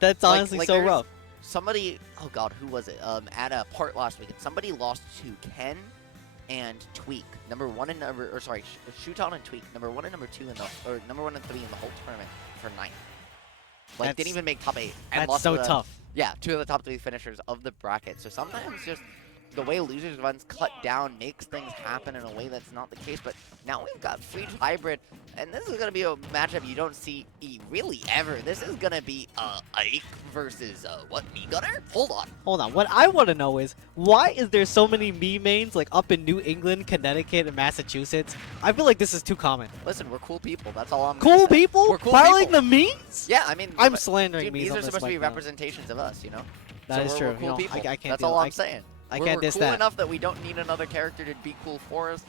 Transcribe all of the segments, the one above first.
That's honestly so rough. Somebody, oh god, who was it? At a part last weekend, somebody lost to Ken and Tweak, number one and number, or sorry, Shuton and Tweak, number one and number two in the, or number one and three in the whole tournament for ninth. Like, didn't even make top 8. And That's lost so to tough. Yeah, 2 of the top 3 finishers of the bracket. So sometimes just the way losers runs cut down makes things happen in a way that's not the case. But now we've got Freege Hybrid, and this is going to be a matchup you don't see really ever. This is going to be Ike versus, what, Me Gunner? Hold on. Hold on. What I want to know is, why is there so many me mains like up in New England, Connecticut, and Massachusetts? I feel like this is too common. Listen, we're cool people. That's all I'm Cool people? We're cool Filing people. the memes? Yeah, I mean, I'm slandering dude, memes these on are this supposed to be mic now. representations of us, you know? That is true. We're cool people. I can't That's deal. all I'm saying. I We're can't diss cool that. enough that we don't need another character to be cool for us.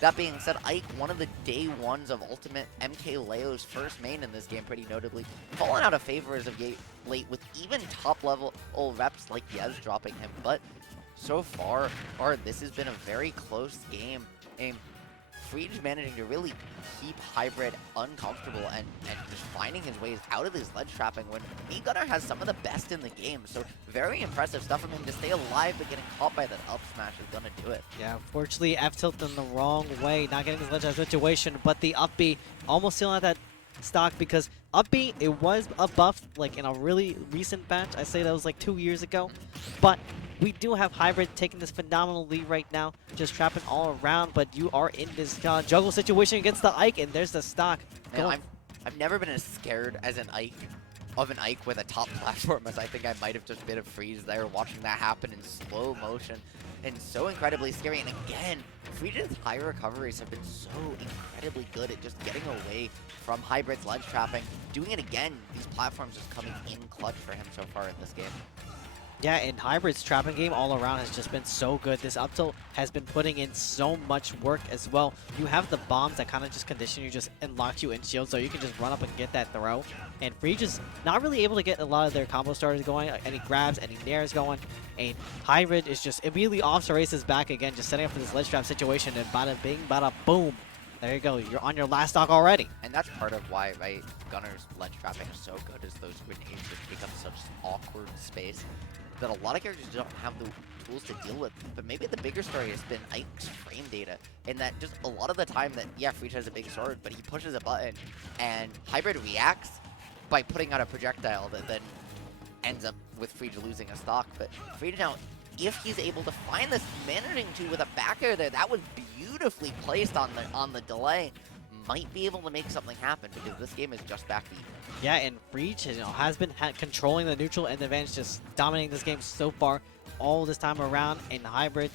That being said, Ike, one of the day ones of Ultimate, MK Leo's first main in this game, pretty notably, fallen out of favor as of late with even top-level reps like Yez dropping him. But so far, this has been a very close game. And Freege managing to really keep Hybrid uncomfortable and just finding his ways out of this ledge trapping when Me Gunner has some of the best in the game. So very impressive stuff from him to stay alive, but getting caught by that up smash is going to do it. Yeah, unfortunately, F-tilt in the wrong way, not getting his ledge out situation, but the up B almost stealing out that stock because up B, it was a buff like in a really recent batch. I say that was like 2 years ago, but we do have Hybrid taking this phenomenal lead right now, just trapping all around, but you are in this juggle situation against the Ike, and there's the stock. Man, I've never been as scared as an Ike with a top platform as I think I might have just been a Freeze there, watching that happen in slow motion. And so incredibly scary. And again, Freege's high recoveries have been so incredibly good at just getting away from Hybrid's ledge trapping. Doing it again, these platforms just coming in clutch for him so far in this game. Yeah, and Hybrid's trapping game all around has just been so good. This up tilt has been putting in so much work as well. You have the bombs that kind of just condition you, just unlock you in shield, so you can just run up and get that throw. And Freege is not really able to get a lot of their combo starters going, any grabs, any nairs going. And Hybrid is just immediately off to races back again, just setting up for this ledge trap situation, and bada bing, bada boom. There you go, you're on your last stock already. And that's part of why, right, Gunner's ledge trapping is so good, is those grenades that take up such awkward space that a lot of characters don't have the tools to deal with. But maybe the bigger story has been Ike's frame data, in that just a lot of the time that, yeah, Freege has a big sword, but he pushes a button, and Hybrid reacts by putting out a projectile that then ends up with Freege losing a stock. But Freege now, if he's able to find this, managing to with a back air there, that was beautifully placed on the delay, might be able to make something happen, because this game is just back to even. Yeah, and Freege has been controlling the neutral and the advantage, just dominating this game so far all this time around. And Hybrid,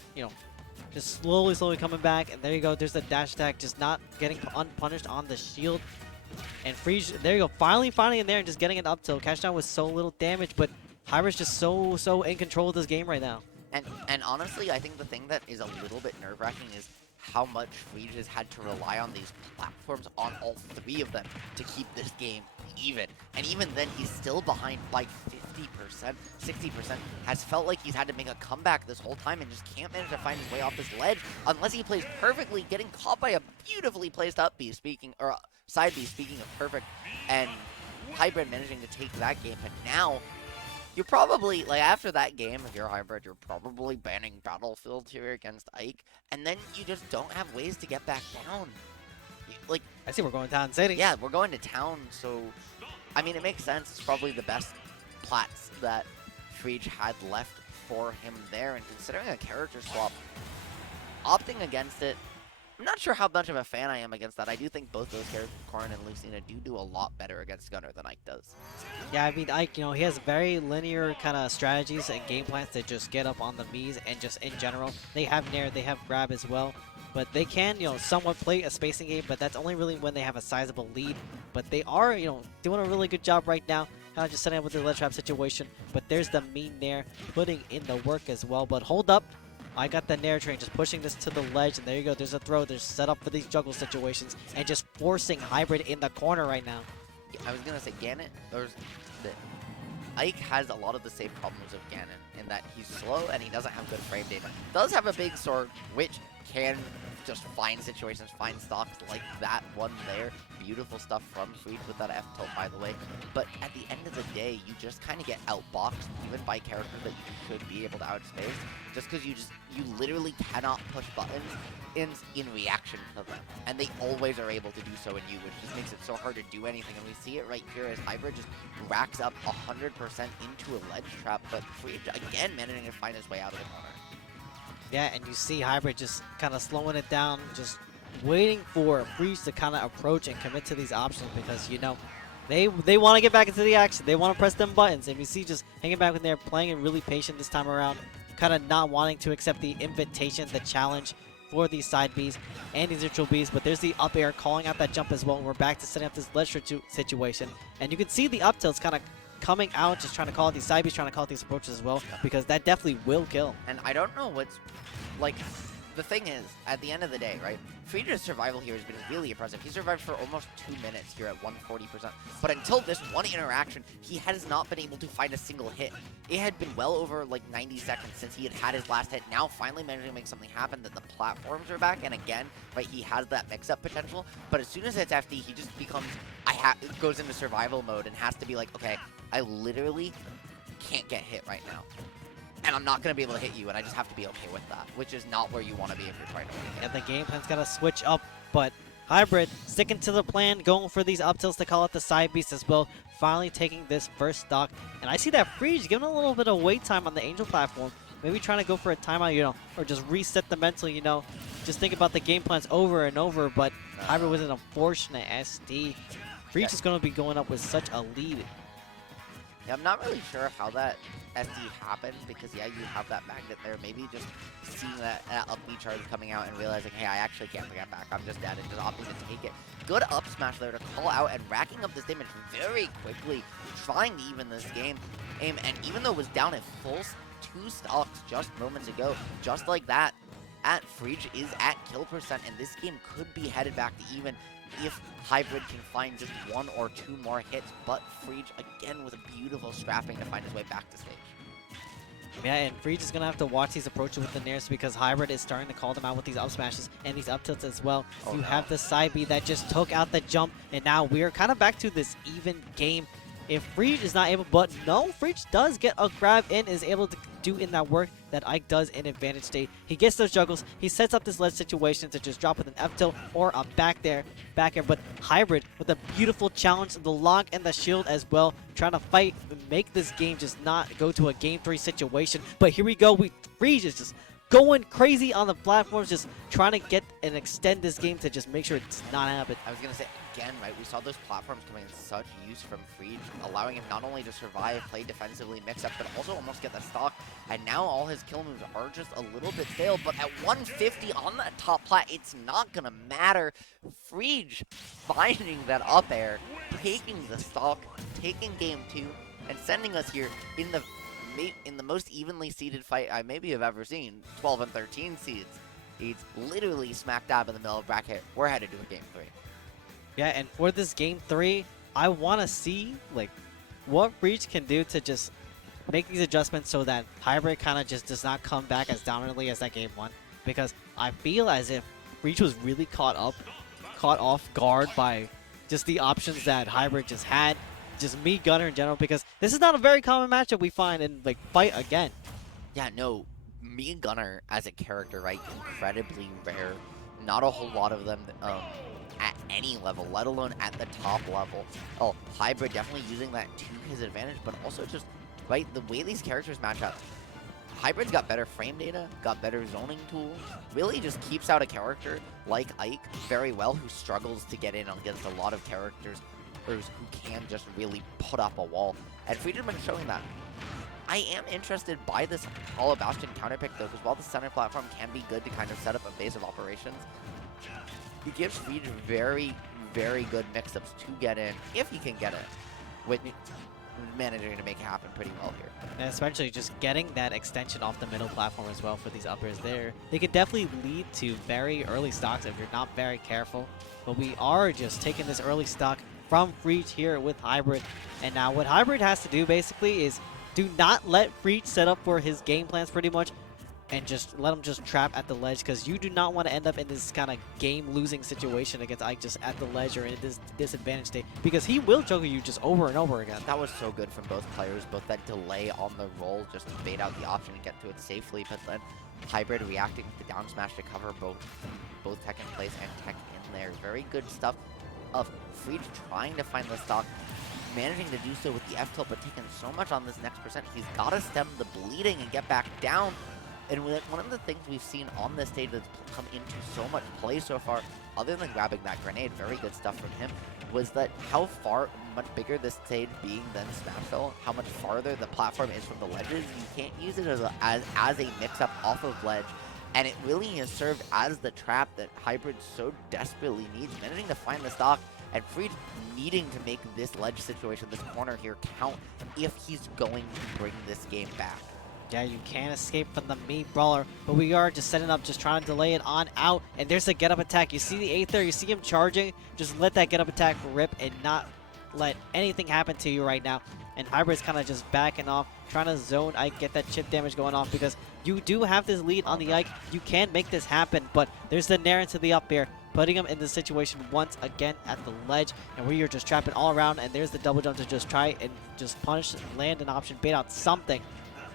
just slowly coming back. And there you go, there's the dash attack, just not getting unpunished on the shield. And Freege, there you go, finally finding in there and just getting an up tilt. Catch down with so little damage, but Hybrid's just so in control of this game right now. And honestly, I think the thing that is a little bit nerve-wracking is how much Freege has had to rely on these platforms, on all 3 of them, to keep this game even. And even then, he's still behind by 50%, 60%. Has felt like he's had to make a comeback this whole time and just can't manage to find his way off this ledge unless he plays perfectly, getting caught by a beautifully placed up B, side B, speaking of perfect, and Hybrid managing to take that game. But now, you're probably, like, after that game, if you're Hybrid, you're probably banning Battlefield here against Ike, and then you just don't have ways to get back down. Like, I see we're going down city. Yeah, we're going to town, so, I mean, it makes sense. It's probably the best plats that Freege had left for him there, and considering a character swap, opting against it, I'm not sure how much of a fan I am against that. I do think both those characters, Corrin and Lucina, do a lot better against Gunner than Ike does. Yeah, I mean, Ike, he has very linear kind of strategies and game plans to just get up on the Mii's, and just in general, they have Nair, they have Grab as well. But they can, somewhat play a spacing game, but that's only really when they have a sizable lead. But they are, doing a really good job right now, kind of just setting up with the ledge trap situation. But there's the Mii Nair putting in the work as well. But hold up. I got the Nair train, just pushing this to the ledge, and there you go, there's a throw, there's set up for these juggle situations, and just forcing Hybrid in the corner right now. I was gonna say Ganon, Ike has a lot of the same problems of Ganon, in that he's slow and he doesn't have good frame data. Does have a big sword, which can just find situations, find stocks like that one there beautiful stuff from Freege with that F tilt, by the way. But at the end of the day, you just kind of get outboxed, even by characters that you should be able to outspace, just because you literally cannot push buttons in reaction to them. And they always are able to do so in you, which just makes it so hard to do anything. And we see it right here as Hybrid just racks up 100% into a ledge trap, but Freege again managing to find his way out of the corner. Yeah, and you see Hybrid just kind of slowing it down, just waiting for Freege to kind of approach and commit to these options because, you know, they want to get back into the action. They want to press them buttons. And we see just hanging back in there, playing it really patient this time around, kind of not wanting to accept the invitation, the challenge for these side Bs and these neutral Bs. But there's the up air calling out that jump as well. And we're back to setting up this ledge situation. And you can see the up tilts kind of coming out, just trying to call out these side Bs, trying to call out these approaches as well, because that definitely will kill. And I don't know what's, like, the thing is, at the end of the day, right, Freege's survival here has been really impressive. He survived for almost 2 minutes here at 140%. But until this one interaction, he has not been able to find a single hit. It had been well over, like, 90 seconds since he had had his last hit. Now finally managing to make something happen, that the platforms are back. And again, right, he has that mix-up potential. But as soon as it's FD, he just becomes, goes into survival mode and has to be like, okay, I literally can't get hit right now. And I'm not going to be able to hit you, and I just have to be okay with that, which is not where you want to be if you're trying to win. And the game plan's got to switch up, but Hybrid sticking to the plan, going for these up tilts to call out the side beast as well, finally taking this first stock. And I see that Freege giving a little bit of wait time on the Angel platform, maybe trying to go for a timeout, you know, or just reset the mental, you know, just think about the game plans over and over, but Hybrid with an unfortunate SD. Freege is going to be going up with such a lead. Yeah, I'm not really sure how that SD happens because, yeah, you have that magnet there. Maybe just seeing that up B charge coming out and realizing, hey, I actually can't get back. I'm just dead, and just opting to take it. Good up smash there to call out and racking up this damage very quickly, trying to even this game. And even though it was down at full 2 stocks just moments ago, just like that, Freege is at kill percent, and this game could be headed back to even if Hybrid can find just 1 or 2 more hits, but Freege again with a beautiful scrapping to find his way back to stage. Yeah, and Freege is going to have to watch these approaches with the Nairs because Hybrid is starting to call them out with these up smashes and these up tilts as well. You have the side B that just took out the jump, and now we're kind of back to this even game. If Freege is not able, but no, Freege does get a grab in, is able to do in that work that Ike does in advantage state. He gets those juggles, he sets up this ledge situation to just drop with an F tilt or a back air, but Hybrid with a beautiful challenge, the lock and the shield as well, trying to fight and make this game just not go to a game 3 situation. But here we go, Freege is just going crazy on the platforms, just trying to get and extend this game to just make sure it's not happening. I was going to say, again, right, we saw those platforms coming in such use from Freege, allowing him not only to survive, play defensively, mix up, but also almost get the stock. And now all his kill moves are just a little bit stale, but at 150 on that top plat, it's not going to matter. Freege finding that up air, taking the stock, taking game 2, and sending us here in the most evenly seeded fight I maybe have ever seen, 12 and 13 seeds. He's literally smack dab in the middle of bracket. We're headed to a game 3. Yeah, and for this game 3, I want to see like what Freege can do to just make these adjustments so that Hybrid kind of just does not come back as dominantly as that game 1. Because I feel as if Freege was really caught off guard by just the options that Hybrid just had. Just me, Gunner in general, because this is not a very common matchup we find in like Fight again. Yeah, no, me and Gunner as a character, right, incredibly rare. Not a whole lot of them at any level, let alone at the top level. Oh, Hybrid definitely using that to his advantage, but also just, right, the way these characters match up. Hybrid's got better frame data, got better zoning tools, really just keeps out a character like Ike very well, who struggles to get in against a lot of characters who can just really put up a wall. And Freege has been showing that. I am interested by this Hollow Bastion counterpick though, because while the center platform can be good to kind of set up a base of operations, he gives Freege very, very good mix-ups to get in, if he can get it, with managing to make it happen pretty well here. And especially just getting that extension off the middle platform as well for these uppers there. They could definitely lead to very early stocks if you're not very careful. But we are just taking this early stock from Freege here with Hybrid. And now what Hybrid has to do basically is do not let Freege set up for his game plans pretty much. and just let him just trap at the ledge, because you do not want to end up in this kind of game-losing situation against Ike just at the ledge or in this disadvantage state, because he will juggle you just over and over again. That was so good from both players, both that delay on the roll just to bait out the option and get to it safely, but then Hybrid reacting with the down smash to cover both tech in place and tech in there. Very good stuff of Freege trying to find the stock, managing to do so with the F tilt, but taking so much on this next percent. He's got to stem the bleeding and get back down. And one of the things we've seen on this stage that's come into so much play so far, other than grabbing that grenade, very good stuff from him, was that how much bigger this stage being than Smashville, how much farther the platform is from the ledges. You can't use it as a mix-up off of ledge. And it really has served as the trap that Hybrid so desperately needs, managing to find the stock, and Freege needing to make this ledge situation, this corner here, count if he's going to bring this game back. Yeah, you can't escape from the meat brawler, but we are just setting up, just trying to delay it on out, and there's a get-up attack. You see the 8 there, you see him charging, just let that get-up attack rip and not let anything happen to you right now. And Hybrid's kind of just backing off, trying to zone Ike, get that chip damage going off, because you do have this lead on the Ike. You can make this happen, but there's the Nair into the up air, putting him in the situation once again at the ledge, and we are just trapping all around, and there's the double jump to just try and just punish, land an option, bait out something.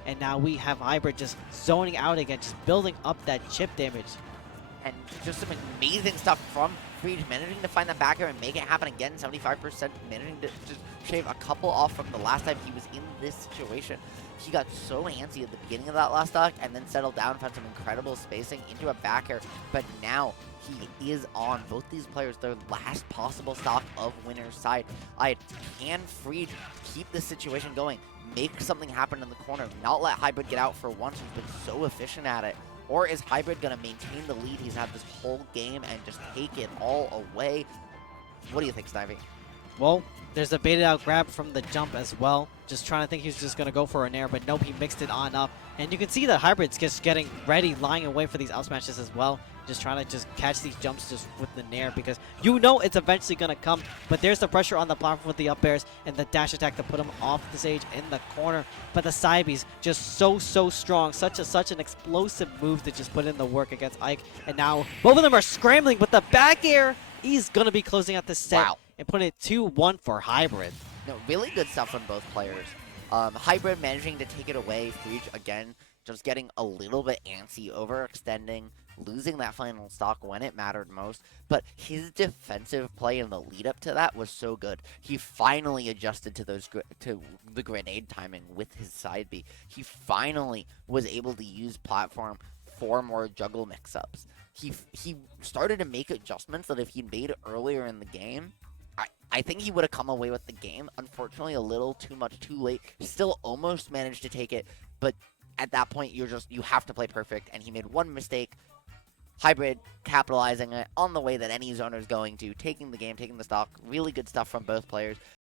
And now we have Hybrid just zoning out again, just building up that chip damage. And just some amazing stuff from Freege, managing to find the back air and make it happen again. 75%, managing to just shave a couple off from the last time he was in this situation. He got so antsy at the beginning of that last stock and then settled down, found some incredible spacing into a back air. But now he is on both these players, their last possible stock of winner's side. Can Freege keep this situation going? Make something happen in the corner, not let Hybrid get out for once, who's been so efficient at it? Or is Hybrid going to maintain the lead he's had this whole game and just take it all away? What do you think, Snivy? Well, there's a baited out grab from the jump as well. Just trying to think he's just going to go for an air, but nope, he mixed it on up. And you can see that Hybrid's just getting ready, lying away for these out smashes as well. Just trying to just catch these jumps just with the Nair, because you know it's eventually going to come. But there's the pressure on the platform with the up airs and the dash attack to put him off the stage in the corner. But the side Bs just so strong. Such an explosive move to just put in the work against Ike. And now both of them are scrambling, but the back air, he's going to be closing out the set. Wow. And putting it 2-1 for Hybrid. No, really good stuff from both players. Hybrid managing to take it away. Freege, again, just getting a little bit antsy, overextending, losing that final stock when it mattered most. But his defensive play in the lead up to that was so good. He finally adjusted to the grenade timing with his side B. He finally was able to use platform for more juggle mix-ups. He started to make adjustments that if he'd made earlier in the game, I think he would have come away with the game. Unfortunately, a little too much too late. He still almost managed to take it, but at that point, you have to play perfect, and he made one mistake. Hybrid capitalizing it on the way that any zoner is going to, taking the game, taking the stock. Really good stuff from both players.